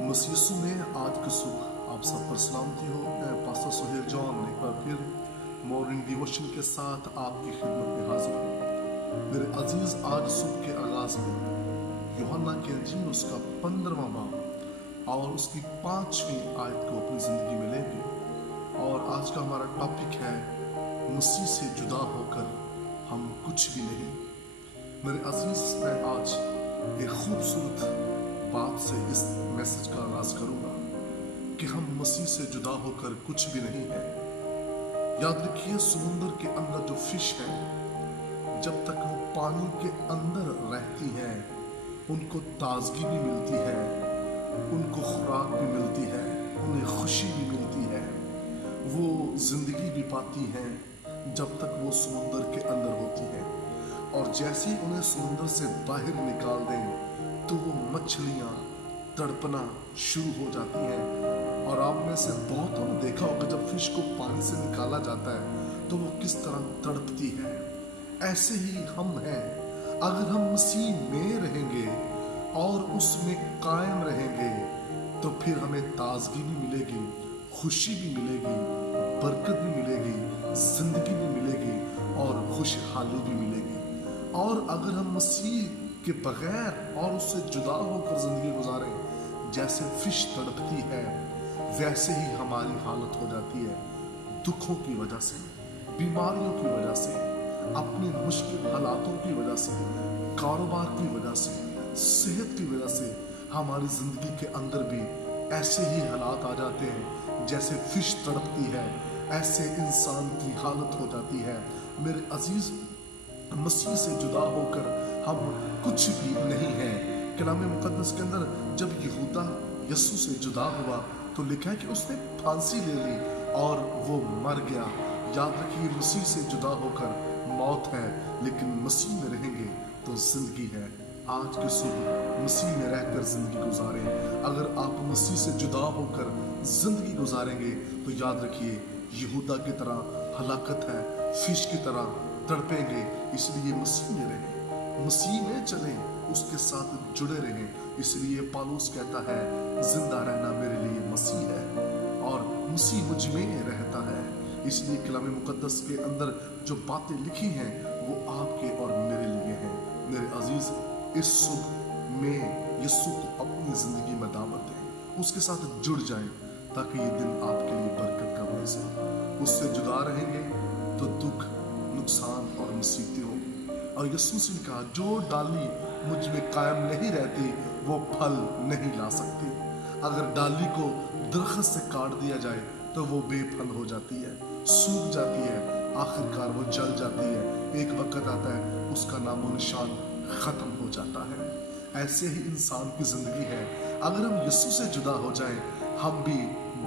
मसीह यीशु में आज की सुबह आप सब पर सलामती हो। मैं पास्टर सुहेल जॉन एक बार फिर मॉर्निंग डिवोशन के साथ आपकी खिदमत में हाजिर हूँ। मेरे अजीज, आज सुबह के आगाज में यूहन्ना के इंजील उसका 15वां बाब और उसकी 5वीं आयत को अपनी जिंदगी में लेंगे। और आज का हमारा टॉपिक है मसीह से जुदा होकर हम कुछ भी नहीं। मेरे अजीज, मैं आज एक खूबसूरत बात से इस मैसेज का आगाज करूंगा कि हम मसीह से जुदा होकर कुछ भी नहीं है। याद रखिए, समुद्र के अंदर जो फिश है, जब तक वो पानी के अंदर रहती है उनको ताजगी भी मिलती है, उनको खुराक भी मिलती है, उन्हें खुशी भी मिलती है, वो जिंदगी भी पाती हैं जब तक वो समुद्र के अंदर होती है। और जैसे ही उन्हें समुद्र से बाहर निकाल दें तो वो मछलियां तड़पना शुरू हो जाती हैं। और आप में से बहुतों ने देखा होगा, जब फिश को पानी से निकाला जाता है तो वो किस तरह तड़पती है। ऐसे ही हम हैं। अगर हम मसीह में रहेंगे और उसमें कायम रहेंगे तो फिर हमें ताजगी भी मिलेगी, खुशी भी मिलेगी, बरकत भी मिलेगी, जिंदगी भी मिलेगी और खुशहाली भी मिलेगी। और अगर हम मसीह के बगैर और उससे जुदा होकर जिंदगी गुजारें, जैसे फिश तड़पती है, वैसे ही हमारी हालत हो जाती है। दुखों की वजह से, बीमारियों की वजह से, अपने मुश्किल हालातों की वजह से, कारोबार की वजह से, सेहत की वजह से हमारी जिंदगी के अंदर भी ऐसे ही हालात आ जाते हैं। जैसे फिश तड़पती है, ऐसे इंसान की हालत हो जाती है। मेरे अजीज, मसीह से जुदा होकर हम कुछ भी नहीं है। कलाम मुकद्दस के अंदर जब यहूदा यीशु से जुदा हुआ तो लिखा है कि उसने फांसी ले ली और वो मर गया। याद रखिए, मसीह से जुदा होकर मौत है, लेकिन मसीह में रहेंगे तो जिंदगी है। आज की सुबह मसीह में रहकर जिंदगी गुजारें। अगर आप मसीह से जुदा होकर जिंदगी गुजारेंगे तो याद रखिए, यहूदा की तरह हलाकत है, फिश की तरह तड़पेंगे। इसलिए मसीह में रहें, मसीह में चलें, उसके साथ जुड़े रहें। इसलिए पौलुस कहता है, जिंदा रहना मेरे लिए मसीह है और मसीह मुझ में रहता है। इसलिए कलाम मुकद्दस के अंदर जो बातें लिखी हैं वो आपके और मेरे लिए हैं। मेरे अजीज, इस सुबह में यीशु को अपनी जिंदगी में दावत दें, उसके साथ जुड़ जाएं ताकि ये दिन आपके लिए बरकत का बायस हो। उससे जुदा रहेंगे तो दुख, नुकसान और मुसीबतें होंगी। और यीशु ने कहा, जो डाली मुझ में कायम नहीं रहती वो फल नहीं ला सकती। अगर डाली को दरख्त से काट दिया जाए तो वो बेफल हो जाती है, सूख जाती है, आखिरकार वो जल जाती है। एक वक्त आता है उसका नामो निशान खत्म हो जाता है। ऐसे ही इंसान की जिंदगी है। अगर हम यीशु से जुदा हो जाएं, हम भी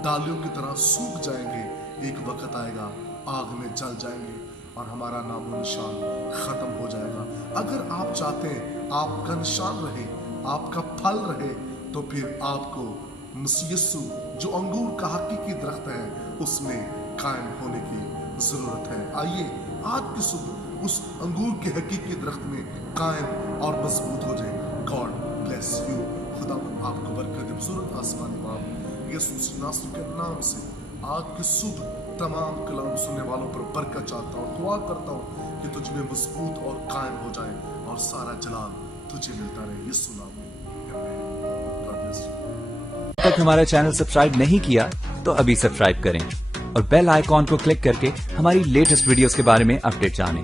डालियों की तरह सूख जाएंगे। एक वक्त आएगा आग में जल जाएंगे और हमारा नामो निशान खत्म हो जाएगा। अगर आप चाहते हैं आपका निशान रहे, आपका फल रहे, तो फिर आपको मसीह यीशु जो अंगूर का हकीकी दरख्त है उसमें कायम होने की जरूरत है। आइए आज की सुबह उस अंगूर के हकीकी दरख्त में कायम और मजबूत हो जाए। God bless you. खुदा आपको बरकत दे। बुजुर्ग आसमानी बाप यीशु नासरी के नाम से आज की सुबह तमाम कलाम सुनने वालों पर बरकत चाहता हूँ। दुआ करता हूँ कि तुझ में मजबूत और कायम हो जाए और सारा जलाल तुझे मिलता रहे। यीशु नाम में तक हमारा चैनल सब्सक्राइब नहीं किया तो अभी सब्सक्राइब करें और बेल आइकॉन को क्लिक करके हमारी लेटेस्ट वीडियोस के बारे में अपडेट जानें।